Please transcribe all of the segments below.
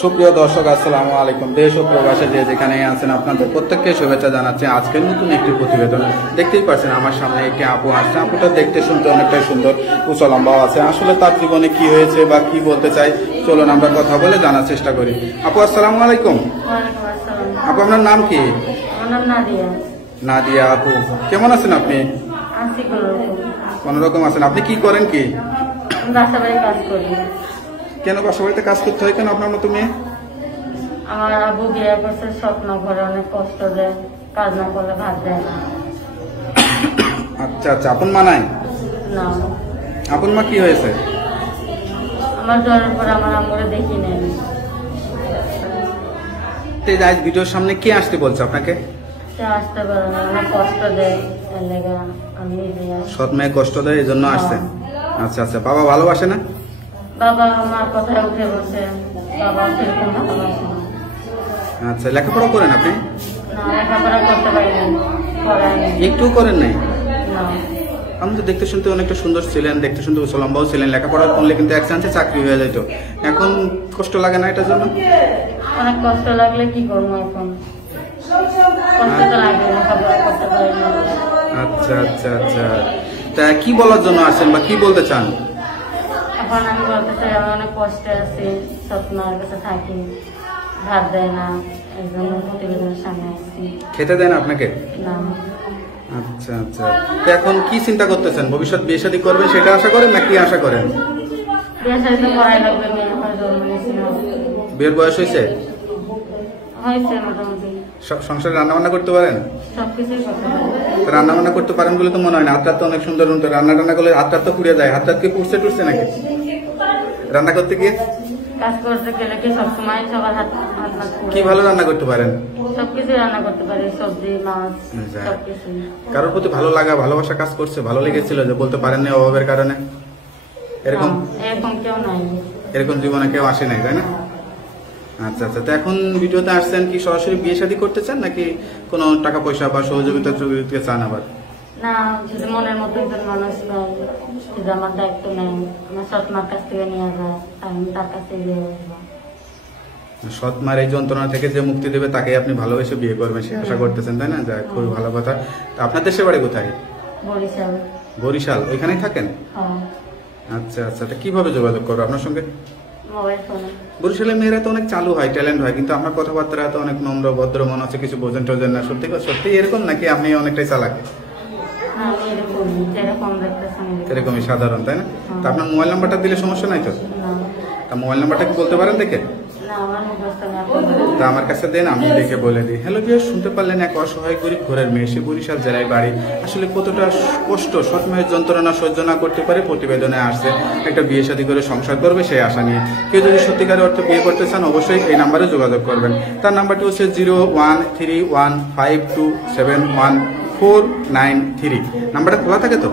সুপ্রিয় দর্শক, আসসালামু আলাইকুম। দেশ ও প্রবাসে যে যেখানে আছেন আপনাদের প্রত্যেককে শুভেচ্ছা জানাচ্ছি। আজকে নতুন একটি প্রতিবেদন দেখতেই পাচ্ছেন আমার সামনে একটি আপু আসছে। আপুটা দেখতে শুনতে অনেকটাই সুন্দর, উঁচা লম্বাও আছে। আসলে তার জীবনে কি হয়েছে বা কি বলতে চাই, চলুন আমরা কথা বলে জানার চেষ্টা করি। আপু আসসালামু আলাইকুম। আপু আপনার নাম কি? নাদিয়া। আপু কেমন আছেন আপনি? কোন রকম আছেন? আপনি কি করেন কি? কেন বাসা বাড়িতে কাজ করতে হয় কেন আপনার মতো মেয়ে? আমার আবু বিয়ে করছে, স্বপ্ন করে অনেক কষ্ট দেয়, কাজ না করলে ভাত দেয় না। আচ্ছা আচ্ছা, আপন মা নাই? না। আপন মা কি হয়েছে? আমার জ্বরের পরে আমার আম্মুরে দেখি নেই। আজ ভিডিওর সামনে কে আসতে বলছে আপনাকে? সে আসতে পারে না, অনেক কষ্ট দেয়, এর লেগে আমি সৎ মেয়ে কষ্ট দেয়, এই জন্য আসছেন। আচ্ছা আচ্ছা, বাবা ভালোবাসে না? বাবা আমার কথায় উঠে বসে, বাবা সেরকম ভালোবাসে না। আচ্ছা, লেখাপড়া করেন আপনি? না, লেখাপড়া করতে পারি না, পড়ায়নি। একটু করেন নাই? না। আমি তো দেখতে শুনতে অনেকটা সুন্দর ছিলেন, দেখতে শুনতে লম্বাও ছিলেন, লেখাপড়া করলে কিন্তু এক চান্সে চাকরি হয়ে যেত। এখন কষ্ট লাগে না এটার জন্য? অনেক কষ্ট লাগলে কি করবো এখন, কষ্ট তো লাগে, লেখাপড়া করতে পারি না। আচ্ছা আচ্ছা আচ্ছা, তা কি বলার জন্য আসেন বা কি বলতে চান? এখন আমি বলতে চাই আমি অনেক কষ্টে আছি, স্বপ্নের কাছে থাকি, ভাত দেয় না, এই জন্য প্রতিবেদনের সামনে আসছি। খেতে দেন আপনাকে? না। আচ্ছা আচ্ছা, তো এখন কি চিন্তা করতেছেন? ভবিষ্যৎ বিয়ে শাদী করবেন সেটা আশা করেন না কি আশা করেন? বিয়ে শাদী তো করাই লাগবে, মেয়ে হয়ে জন্ম নিয়েছিল। বিয়ের বয়স হয়েছে? হয়েছে মোটামুটি। সংসারে রান্না বান্না করতে পারেন? সবকিছুই করতে পারি। রান্না বান্না করতে পারেন বলে তো মনে হয় না, হাতটা তো অনেক সুন্দর। রান্না টান্না করলে হাতটা তো পুড়ে যায়। হাতটা কি পুড়ছে টুড়ছে নাকি রান্না করতে গিয়ে? কাজ করতে গেলে কি সবসময় সবার হাত কি ভালো রান্না করতে পারেন? সবকিছু রান্না করতে পারি, সবজি মাছ সবকিছু। কারোর প্রতি ভালো লাগা ভালোবাসা কাজ করছে, ভালো লেগেছিল যে বলতে পারেন না অভাবের কারণে? এরকম এরকম কেউ নাই, এরকম জীবনে কেউ আসে নাই, তাই না? আচ্ছা আচ্ছা, তো এখন ভিডিওতে আসছেন কি সরাসরি বিয়ে শাদী করতে চান নাকি কোনো টাকা পয়সা বা সহযোগিতা চান? আবার না, যদি মনের মতো একজন মানুষ পাই, যদি আমার দায়িত্ব নেই, আমার সৎ মার কাছ থেকে নিয়ে যায়, আমি তার কাছে দিয়ে আসবো। সৎ মার এই যন্ত্রণা থেকে যে মুক্তি দেবে তাকে আপনি ভালোবেসে বিয়ে করবেন সে আশা করতেছেন, তাই না? যাক, খুবই ভালো কথা। আপনার দেশের বাড়ি কোথায়? বরিশাল। বরিশাল, ওইখানেই থাকেন? আচ্ছা আচ্ছা, তা কিভাবে যোগাযোগ করবো আপনার সঙ্গে? মোবাইল ফোনে। বরিশালের মেয়েরা তো অনেক চালু হয়, ট্যালেন্ট হয়, কিন্তু আপনার কথাবার্তা তো অনেক নম্র ভদ্র মনে হচ্ছে, কিছু বোঝেন টোঝেন না। সত্যি সত্যি এরকম নাকি আপনি অনেকটাই চালাক? এরকমই সাধারণ, তাই না? তা আপনার মোবাইল নাম্বারটা দিলে সমস্যা নাই তো? তা মোবাইল নাম্বারটা কি বলতে পারেন দেখে? তা আমার কাছে দেন, আমি দেখে বলে দিই। হ্যালো ভিউয়ার্স, শুনতে পারলেন এক অসহায় গরিব ঘরের মেয়ে, সে বরিশাল জেলায় বাড়ি। আসলে কতটা কষ্ট সৎ মায়ের যন্ত্রণা সহ্য না করতে পারে প্রতিবেদনে আসছে একটা বিয়ে শাদী করে সংসার করবে সেই আশা নিয়ে। কেউ যদি সত্যিকারের অর্থে বিয়ে করতে চান অবশ্যই এই নাম্বারে যোগাযোগ করবেন। তার নাম্বারটি হচ্ছে 0131527149 নাম্বারটা খোলা থাকে তো?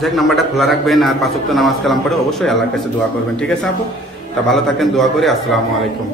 যাক, নাম্বারটা খোলা রাখবেন আর 5 ওয়াক্ত নামাজ কালাম পড়ে অবশ্যই আল্লাহর কাছে দোয়া করবেন। ঠিক আছে আপু? তা ভালো থাকেন, দোয়া করি। আসসালামু আলাইকুম।